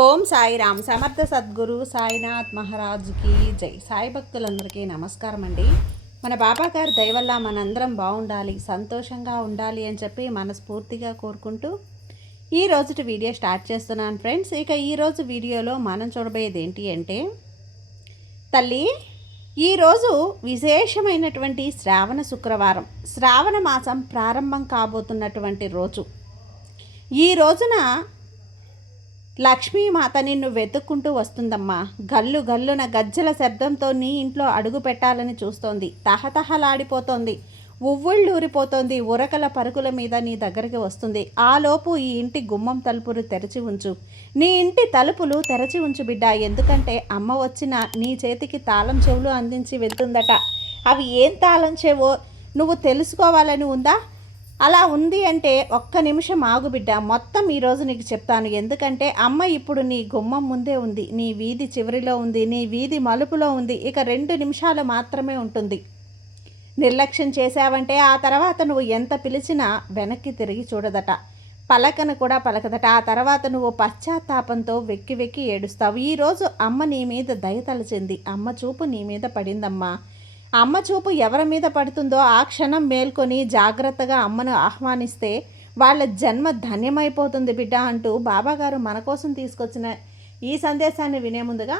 ఓం సాయిరామ్. సమర్థ సద్గురు సాయినాథ్ మహారాజ్కి జై. సాయి భక్తులందరికీ నమస్కారం అండి. మన బాబా గారి దయ వల్ల మనందరం బాగుండాలి, సంతోషంగా ఉండాలి అని చెప్పి మనస్ఫూర్తిగా కోరుకుంటూ ఈ రోజుటి వీడియో స్టార్ట్ చేస్తున్నాను ఫ్రెండ్స్. ఇక ఈరోజు వీడియోలో మనం చూడబోయేది ఏంటి అంటే, తల్లి ఈరోజు విశేషమైనటువంటి శ్రావణ శుక్రవారం, శ్రావణ మాసం ప్రారంభం కాబోతున్నటువంటి రోజు. ఈ రోజున లక్ష్మీమాత నిన్ను వెతుక్కుంటూ వస్తుందమ్మా. గల్లు గల్లున గజ్జల శబ్దంతో నీ ఇంట్లో అడుగు పెట్టాలని చూస్తోంది. తహతహలాడిపోతోంది, ఉవ్వుళ్ళూరిపోతోంది. ఉరకల పరుగుల మీద నీ దగ్గరికి వస్తుంది. ఆలోపు ఈ ఇంటి గుమ్మం తలుపులు తెరచి ఉంచు. నీ ఇంటి తలుపులు తెరచి ఉంచు బిడ్డ. ఎందుకంటే అమ్మ వచ్చిన నీ చేతికి తాళం చెవులు అందించి వెళ్తుందట. అవి ఏం తాళం చెవో నువ్వు తెలుసుకోవాలని ఉందా? అలా ఉంది అంటే ఒక్క నిమిషం ఆగు బిడ్డ, మొత్తం ఈరోజు నీకు చెప్తాను. ఎందుకంటే అమ్మ ఇప్పుడు నీ గుమ్మం ముందే ఉంది, నీ వీధి చివరిలో ఉంది, నీ వీధి మలుపులో ఉంది. ఇక 2 నిమిషాలు మాత్రమే ఉంటుంది. నిర్లక్ష్యం చేశావంటే ఆ తర్వాత నువ్వు ఎంత పిలిచినా వెనక్కి తిరిగి చూడదట, పలకను కూడా పలకదట. ఆ తర్వాత నువ్వు పశ్చాత్తాపంతో వెక్కి వెక్కి ఏడుస్తావు. ఈరోజు అమ్మ నీ మీద దయ తలచింది, అమ్మ చూపు నీ మీద పడిందమ్మా. అమ్మ చూపు ఎవరి మీద పడుతుందో ఆ క్షణం మేల్కొని జాగ్రత్తగా అమ్మను ఆహ్వానిస్తే వాళ్ళ జన్మ ధన్యమైపోతుంది బిడ్డ అంటూ బాబాగారు మన కోసం తీసుకొచ్చిన ఈ సందేశాన్ని వినే ముందుగా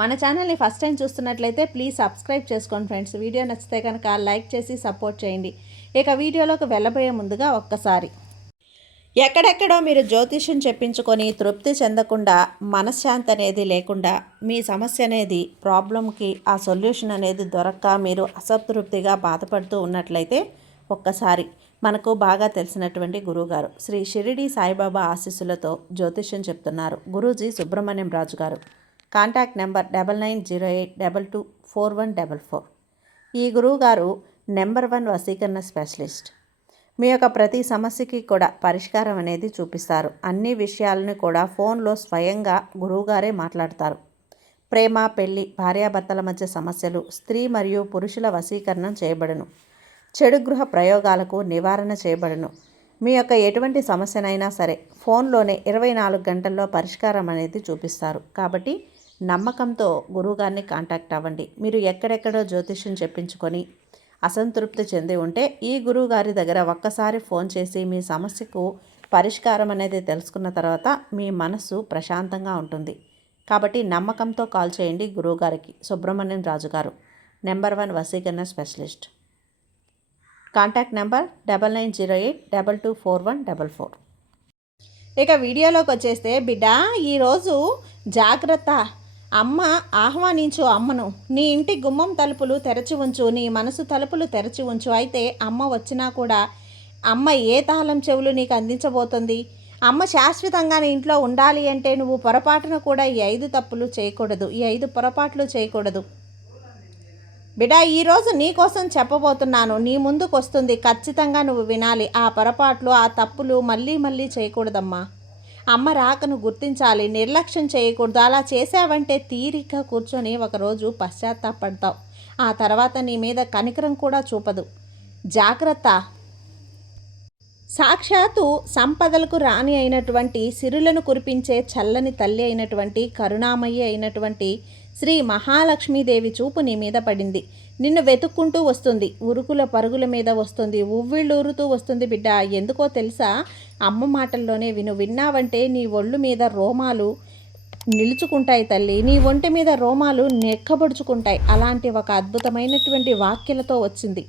మన ఛానల్ని ఫస్ట్ టైం చూస్తున్నట్లయితే ప్లీజ్ సబ్స్క్రైబ్ చేసుకోండి ఫ్రెండ్స్. వీడియో నచ్చితే కనుక లైక్ చేసి సపోర్ట్ చేయండి. ఇక వీడియోలోకి వెళ్ళబోయే ముందుగా ఒక్కసారి, ఎక్కడెక్కడో మీరు జ్యోతిష్యం చెప్పించుకొని తృప్తి చెందకుండా, మనశ్శాంతి అనేది లేకుండా, మీ సమస్య అనేది ప్రాబ్లంకి ఆ సొల్యూషన్ అనేది దొరక్క మీరు అసంతృప్తిగా బాధపడుతూ ఉన్నట్లయితే ఒక్కసారి మనకు బాగా తెలిసినటువంటి గురువుగారు శ్రీ షిరిడి సాయిబాబా ఆశీస్సులతో జ్యోతిష్యం చెప్తున్నారు గురూజీ సుబ్రహ్మణ్యం రాజు గారు. Contact number 9908224144. ఈ గురువుగారు నెంబర్ 1 వశీకరణ స్పెషలిస్ట్. మీ యొక్క ప్రతి సమస్యకి కూడా పరిష్కారం అనేది చూపిస్తారు. అన్ని విషయాలను కూడా ఫోన్లో స్వయంగా గురువుగారే మాట్లాడతారు. ప్రేమ, పెళ్లి, భార్యాభర్తల మధ్య సమస్యలు, స్త్రీ మరియు పురుషుల వశీకరణం చేయబడును. చెడు గృహ ప్రయోగాలకు నివారణ చేయబడును. మీ యొక్క ఎటువంటి సమస్యనైనా సరే ఫోన్లోనే 24 గంటల్లో పరిష్కారం అనేది చూపిస్తారు. కాబట్టి నమ్మకంతో గురువుగారిని కాంటాక్ట్ అవ్వండి. మీరు ఎక్కడెక్కడో జ్యోతిష్యం చెప్పించుకొని అసంతృప్తి చెంది ఉంటే ఈ గురువు గారి దగ్గర ఒక్కసారి ఫోన్ చేసి మీ సమస్యకు పరిష్కారం అనేది తెలుసుకున్న తర్వాత మీ మనసు ప్రశాంతంగా ఉంటుంది. కాబట్టి నమ్మకంతో కాల్ చేయండి గురువుగారికి. సుబ్రహ్మణ్యం రాజు గారు, నెంబర్ 1 వశీకరణ స్పెషలిస్ట్. Contact number 9908224144. ఇక వీడియోలోకి వచ్చేస్తే బిడ్డ, ఈరోజు జాగ్రత్త. అమ్మ ఆహ్వానించు అమ్మను. నీ ఇంటి గుమ్మం తలుపులు తెరచి ఉంచు, నీ మనసు తలుపులు తెరచి ఉంచు. అయితే అమ్మ వచ్చినా కూడా అమ్మ ఏ తాళం చెవులు నీకు అందించబోతుంది? అమ్మ శాశ్వతంగా నీ ఇంట్లో ఉండాలి అంటే నువ్వు పొరపాటున కూడా ఈ 5 తప్పులు చేయకూడదు, ఈ 5 పొరపాట్లు చేయకూడదు బిడ్డ. ఈరోజు నీ కోసం చెప్పబోతున్నాను, నీ ముందుకు వస్తుంది, ఖచ్చితంగా నువ్వు వినాలి. ఆ పొరపాట్లు, ఆ తప్పులు మళ్ళీ మళ్ళీ చేయకూడదమ్మా. అమ్మ రాకను గుర్తించాలి, నిర్లక్ష్యం చేయకూడదు. అలా చేసావంటే తీరిక కూర్చొని ఒకరోజు పశ్చాత్తాపడతావు. ఆ తర్వాత నీ మీద కనికరం కూడా చూపదు. జాగ్రత్త. సాక్షాత్తు సంపదలకు రాణి అయినటువంటి, సిరులను కురిపించే చల్లని తల్లి అయినటువంటి, కరుణామయ్యి అయినటువంటి శ్రీ మహాలక్ష్మీదేవి చూపు నీ మీద పడింది. నిన్ను వెతుక్కుంటూ వస్తుంది, ఉరుకుల పరుగుల మీద వస్తుంది, ఉవ్విళ్ళూరుతూ వస్తుంది బిడ్డ. ఎందుకో తెలుసా? అమ్మ మాటల్లోనే విను. విన్నావంటే నీ ఒళ్ళు మీద రోమాలు నిలుచుకుంటాయి తల్లి, నీ ఒంటి మీద రోమాలు నెక్కబడుచుకుంటాయి. అలాంటి ఒక అద్భుతమైనటువంటి వాక్యలతో వచ్చింది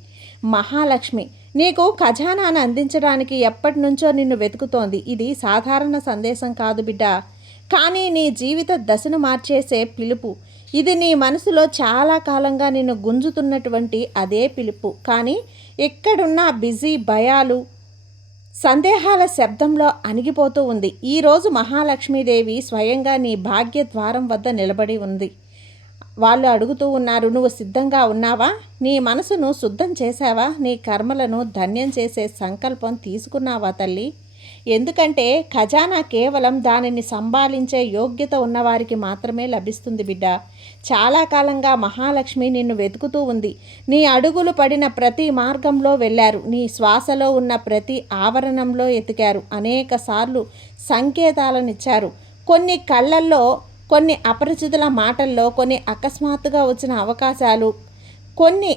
మహాలక్ష్మి. నీకు ఖజానాను అందించడానికి ఎప్పటి నుంచో నిన్ను వెతుకుతోంది. ఇది సాధారణ సందేశం కాదు బిడ్డ, కానీ నీ జీవిత దశను మార్చేసే పిలుపు ఇది. నీ మనసులో చాలా కాలంగా నిన్ను గుంజుతున్నటువంటి అదే పిలుపు. కానీ ఎక్కడున్నా బిజీ, భయాలు, సందేహాల శబ్దంలో అణిగిపోతూ ఉంది. ఈరోజు మహాలక్ష్మీదేవి స్వయంగా నీ భాగ్య ద్వారం వద్ద నిలబడి ఉంది. వాళ్ళు అడుగుతూ ఉన్నారు, నువ్వు సిద్ధంగా ఉన్నావా? నీ మనసును శుద్ధం చేశావా? నీ కర్మలను ధన్యం చేసే సంకల్పం తీసుకున్నావా తల్లి? ఎందుకంటే ఖజానా కేవలం దానిని సంభాళించే యోగ్యత ఉన్నవారికి మాత్రమే లభిస్తుంది బిడ్డ. చాలా కాలంగా మహాలక్ష్మి నిన్ను వెతుకుతూ ఉంది. నీ అడుగులు పడిన ప్రతి మార్గంలో వెళ్ళారు, నీ శ్వాసలో ఉన్న ప్రతి ఆవరణంలో ఎతికారు, అనేక సార్లు సంకేతాలనిచ్చారు. కొన్ని కళ్ళల్లో, కొన్ని అపరిచితుల మాటల్లో, కొన్ని అకస్మాత్తుగా వచ్చిన అవకాశాలు కొన్ని.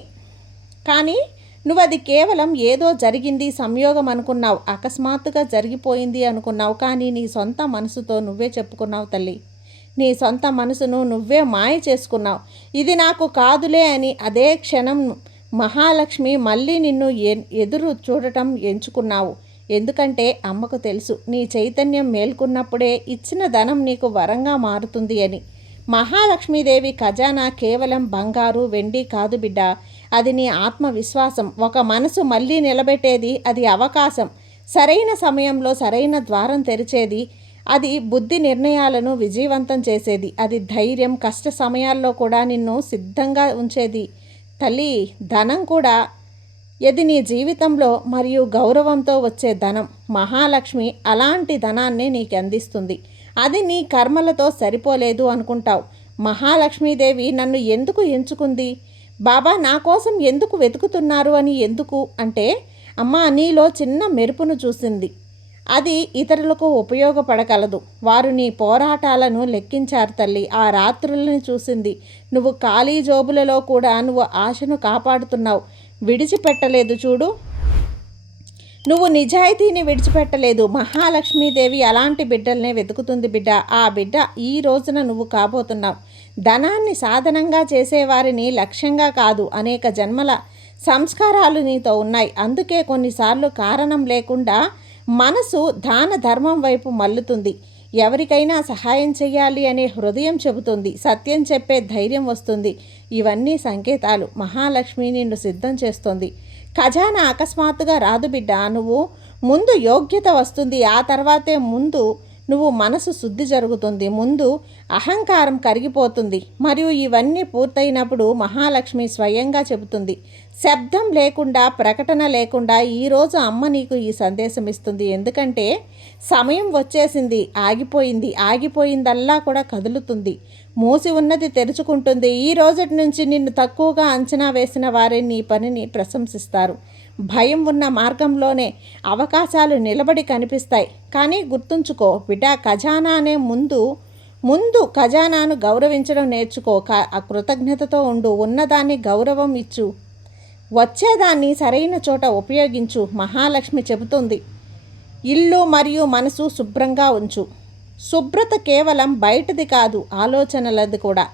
కానీ నువ్వు అది కేవలం ఏదో జరిగింది, సంయోగం అనుకున్నావు, అకస్మాత్తుగా జరిగిపోయింది అనుకున్నావు. కానీ నీ సొంత మనసుతో నువ్వే చెప్పుకున్నావు తల్లి. నీ సొంత మనసును నువ్వే మాయ చేసుకున్నావు. ఇది నాకు కాదులే అని. అదే క్షణం మహాలక్ష్మి మళ్ళీ నిన్ను ఎదురు చూడటం ఎంచుకున్నావు. ఎందుకంటే అమ్మకు తెలుసు, నీ చైతన్యం మేల్కొన్నప్పుడే ఇచ్చిన ధనం నీకు వరంగా మారుతుంది అని. మహాలక్ష్మీదేవి ఖజానా కేవలం బంగారు వెండి కాదు బిడ్డ, అది నీ ఆత్మవిశ్వాసం. ఒక మనసు మళ్ళీ నిలబెట్టేది అది అవకాశం, సరైన సమయంలో సరైన ద్వారం తెరిచేది అది, బుద్ధి నిర్ణయాలను విజయవంతం చేసేది అది, ధైర్యం కష్ట సమయాల్లో కూడా నిన్ను సిద్ధంగా ఉంచేది తల్లి. ధనం కూడా ఇది నీ జీవితంలో మరియు గౌరవంతో వచ్చే ధనం. మహాలక్ష్మి అలాంటి ధనాన్ని నీకు అందిస్తుంది. అది నీ కర్మలతో సరిపోలేదు అనుకుంటావు. మహాలక్ష్మీదేవి నన్ను ఎందుకు ఎంచుకుంది, బాబా నా కోసం ఎందుకు వెతుకుతున్నారు అని ఎందుకు అంటే, అమ్మ నీలో చిన్న మెరుపును చూసింది. అది ఇతరులకు ఉపయోగపడగలదు. వారు నీ పోరాటాలను లెక్కించారు తల్లి. ఆ రాత్రులను చూసింది. నువ్వు ఖాళీ జోబులలో కూడా నువ్వు ఆశను కాపాడుతున్నావు, విడిచిపెట్టలేదు చూడు. నువ్వు నిజాయితీని విడిచిపెట్టలేదు. మహాలక్ష్మీదేవి అలాంటి బిడ్డల్నే వెతుకుతుంది బిడ్డ. ఆ బిడ్డ ఈ రోజున నువ్వు కాబోతున్నావు. ధనాన్ని సాధనంగా చేసేవారిని లక్ష్యంగా కాదు, అనేక జన్మల సంస్కారాలు నీతో ఉన్నాయి. అందుకే కొన్నిసార్లు కారణం లేకుండా మనసు దాన ధర్మం వైపు మల్లుతుంది. ఎవరికైనా సహాయం చేయాలి అనే హృదయం చెబుతుంది. సత్యం చెప్పే ధైర్యం వస్తుంది. ఇవన్నీ సంకేతాలు. మహాలక్ష్మి నిన్ను సిద్ధం చేస్తుంది. ఖజానా అకస్మాత్తుగా రాదు బిడ్డ. నువ్వు ముందు యోగ్యత వస్తుంది, ఆ తర్వాతే నువ్వు మనసు శుద్ధి జరుగుతుంది, ముందు అహంకారం కరిగిపోతుంది. మరియు ఇవన్నీ పూర్తయినప్పుడు మహాలక్ష్మి స్వయంగా చెబుతుంది. శబ్దం లేకుండా, ప్రకటన లేకుండా ఈరోజు అమ్మ నీకు ఈ సందేశం ఇస్తుంది. ఎందుకంటే సమయం వచ్చేసింది. ఆగిపోయిందల్లా కూడా కదులుతుంది. మూసి ఉన్నది తెరుచుకుంటుంది. ఈ రోజటి నుంచి నిన్ను తక్కువగా అంచనా వేసిన వారే నీ పనిని ప్రశంసిస్తారు. భయం ఉన్న మార్గంలోనే అవకాశాలు నిలబడి కనిపిస్తాయి. కానీ గుర్తుంచుకో బిడ్డ, ఖజానానే ముందు ఖజానాను గౌరవించడం నేర్చుకో. కృతజ్ఞతతో ఉండు. ఉన్నదాన్ని గౌరవం ఇచ్చు. వచ్చేదాన్ని సరైన చోట ఉపయోగించు. మహాలక్ష్మి చెబుతుంది, ఇల్లు మరియు మనసు శుభ్రంగా ఉంచు. శుభ్రత కేవలం బయటది కాదు, ఆలోచనలది కూడా.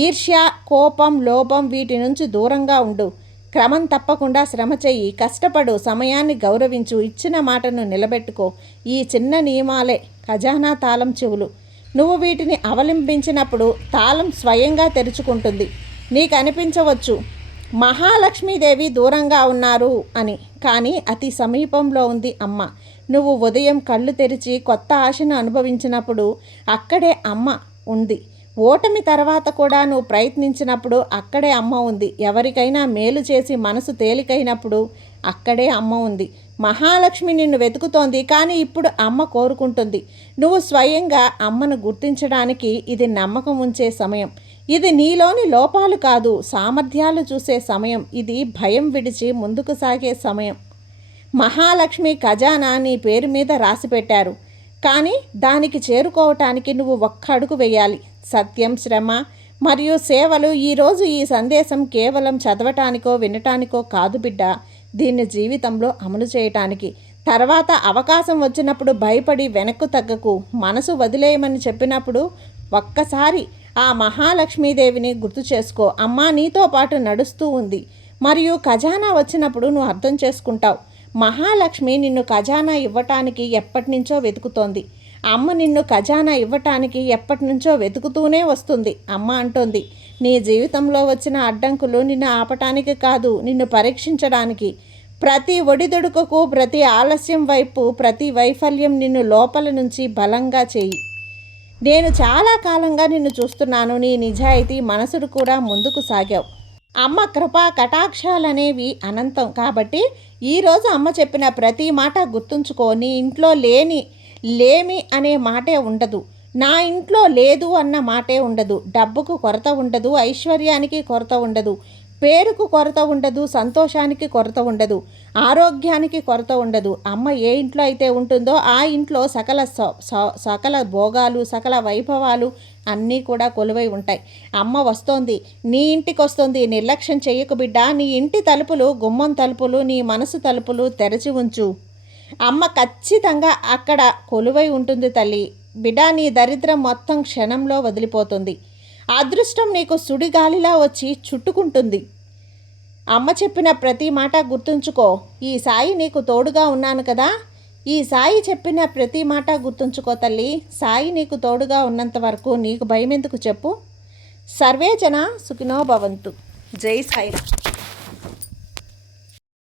ఈర్ష్య, కోపం, లోభం వీటి నుంచి దూరంగా ఉండు. క్రమం తప్పకుండా శ్రమ చెయ్యి, కష్టపడు, సమయాన్ని గౌరవించు, ఇచ్చిన మాటను నిలబెట్టుకో. ఈ చిన్న నియమాలే ఖజానా తాళం చెవులు. నువ్వు వీటిని అవలంబించినప్పుడు తాళం స్వయంగా తెరుచుకుంటుంది. నీకు అనిపించవచ్చు మహాలక్ష్మీదేవి దూరంగా ఉన్నారు అని, కానీ అతి సమీపంలో ఉంది అమ్మ. నువ్వు ఉదయం కళ్ళు తెరిచి కొత్త ఆశను అనుభవించినప్పుడు అక్కడే అమ్మ ఉంది. ఓటమి తర్వాత కూడా నువ్వు ప్రయత్నించినప్పుడు అక్కడే అమ్మ ఉంది. ఎవరికైనా మేలు చేసి మనసు తేలికైనప్పుడు అక్కడే అమ్మ ఉంది. మహాలక్ష్మి నిన్ను వెతుకుతోంది, కానీ ఇప్పుడు అమ్మ కోరుకుంటుంది. నువ్వు స్వయంగా అమ్మను గుర్తించడానికి ఇది నమ్మకం ఉంచే సమయం. ఇది నీలోని లోపాలు కాదు, సామర్థ్యాలు చూసే సమయం. ఇది భయం విడిచి ముందుకు సాగే సమయం. మహాలక్ష్మి ఖజానా నీ పేరు మీద రాసిపెట్టారు, కానీ దానికి చేరుకోవటానికి నువ్వు ఒక్క అడుగు వేయాలి. సత్యం, శ్రమ మరియు సేవలు. ఈరోజు ఈ సందేశం కేవలం చదవటానికో వినటానికో కాదు బిడ్డ, దీన్ని జీవితంలో అమలు చేయటానికి. తర్వాత అవకాశం వచ్చినప్పుడు భయపడి వెనక్కు తగ్గకు. మనసు వదిలేయమని చెప్పినప్పుడు ఒక్కసారి ఆ మహాలక్ష్మీదేవిని గుర్తు చేసుకో. అమ్మ నీతో పాటు నడుస్తూ ఉంది. మరియు ఖజానా వచ్చినప్పుడు నువ్వు అర్థం చేసుకుంటావు. మహాలక్ష్మి నిన్ను ఖజానా ఇవ్వటానికి ఎప్పటి నుంచో వెతుకుతోంది. అమ్మ నిన్ను ఖజానా ఇవ్వటానికి ఎప్పటి నుంచో వెతుకుతూనే వస్తుంది. అమ్మ అంటోంది, నీ జీవితంలో వచ్చిన అడ్డంకులు నిన్ను ఆపటానికి కాదు, నిన్ను పరీక్షించడానికి. ప్రతి ఒడిదుడుకుకు, ప్రతి ఆలస్యం వైపు, ప్రతి వైఫల్యం నిన్ను లోపల నుంచి బలంగా చేయి. నేను చాలా కాలంగా నిన్ను చూస్తున్నాను. నీ నిజాయితీ మనసుడు కూడా ముందుకు సాగావు. అమ్మ కృపా కటాక్షాలనేవి అనంతం. కాబట్టి ఈరోజు అమ్మ చెప్పిన ప్రతి మాట గుర్తుంచుకో. నీ ఇంట్లో లేమి అనే మాటే ఉండదు. నా ఇంట్లో లేదు అన్న మాటే ఉండదు. డబ్బుకు కొరత ఉండదు, ఐశ్వర్యానికి కొరత ఉండదు. పేరుకు కొరత ఉండదు, సంతోషానికి కొరత ఉండదు, ఆరోగ్యానికి కొరత ఉండదు. అమ్మ ఏ ఇంట్లో అయితే ఉంటుందో ఆ ఇంట్లో సకల భోగాలు, సకల వైభవాలు అన్నీ కూడా కొలువై ఉంటాయి. అమ్మ వస్తోంది, నీ ఇంటికి వస్తుంది. నిర్లక్ష్యం చెయ్యకు బిడ్డ. నీ ఇంటి తలుపులు, గుమ్మం తలుపులు, నీ మనసు తలుపులు తెరచి ఉంచు. అమ్మ ఖచ్చితంగా అక్కడ కొలువై ఉంటుంది తల్లి. బిడ్డ, నీ దరిద్రం మొత్తం క్షణంలో వదిలిపోతుంది. అదృష్టం నీకు సుడిగాలిలా వచ్చి చుట్టుకుంటుంది. అమ్మ చెప్పిన ప్రతి మాట గుర్తుంచుకో. ఈ సాయి నీకు తోడుగా ఉన్నాను కదా. ఈ సాయి చెప్పిన ప్రతి మాట గుర్తుంచుకో తల్లి. సాయి నీకు తోడుగా ఉన్నంత వరకు నీకు భయం ఎందుకు చెప్పు. సర్వే జన సుఖినో భవంతు. జై సాయిరామ్.